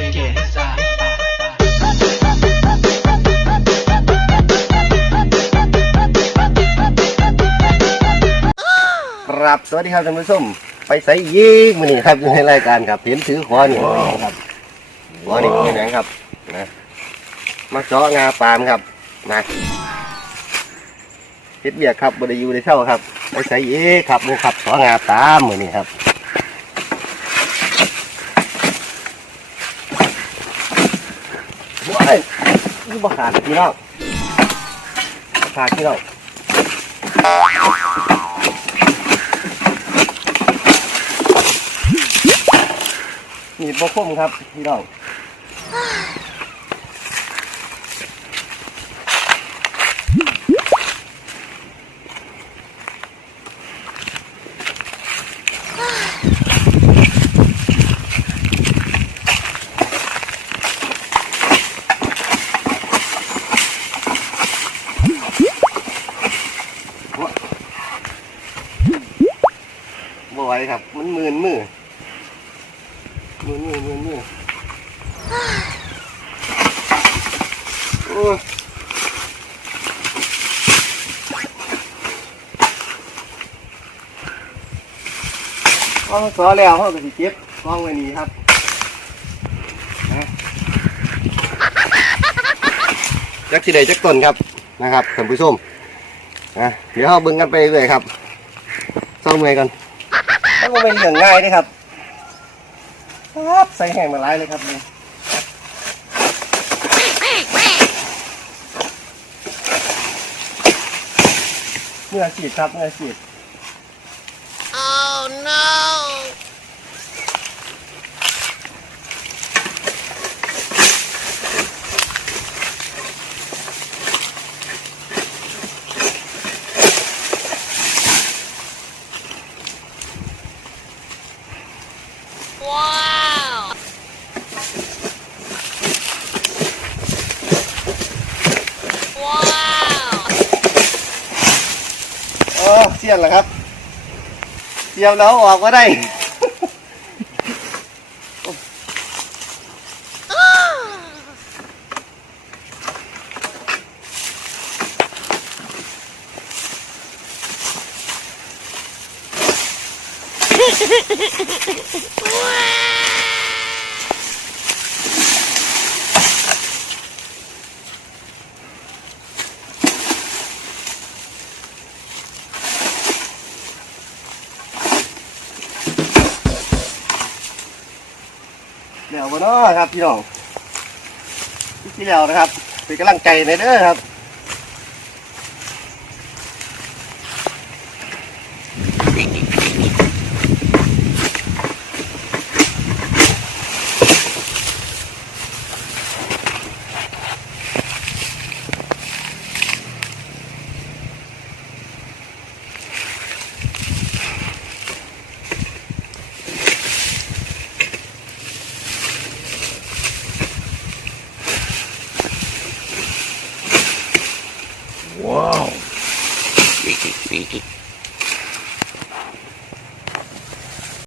ครับสวัสดีครับท่านผู้ชมไปใส่ยิงมือนี้ครับอยู่ในรายการครับเห็นถือขอนี่ครับขอนี่เป็นหยังครับนะมาเจาะงาปาล์มครับนะเฮ็ดเบียกครับบริยูได้เช่าครับไปใส่ยิงครับมูครับเจาะงาปาล์มมือนี้ครับว้าย นี่บ่ขาดพี่น้องขาดพี่น้องมีดบกคมครับพี่น้อง บ่ไหวครับ มันมืนมือมือมือมือมือโอ้ยเอาสอแล้วเขาก็สิเก็บกองไว้นี่ครับนะจักสิได้จักต้นครับนะครับท่านผู้ชมนะเดี๋ยวเราเบิ่งกันไปเรื่อยครับซ่อมเมื่อยกัน มันบ่เป็นเรื่องง่ายเด้ครับครับใส่แห้งมาหลายเลยครับนี่เมื่อสีดครับเมื่อสีด Oh no! ว้าวว้าวเออเสียนแล้วครับเสียบแล้วออกก็ได้ เดี๋ยวมาเนาะครับพี่น้องที่แล้วนะครับเป็นกำลังใจในเด้อครับ Freaky.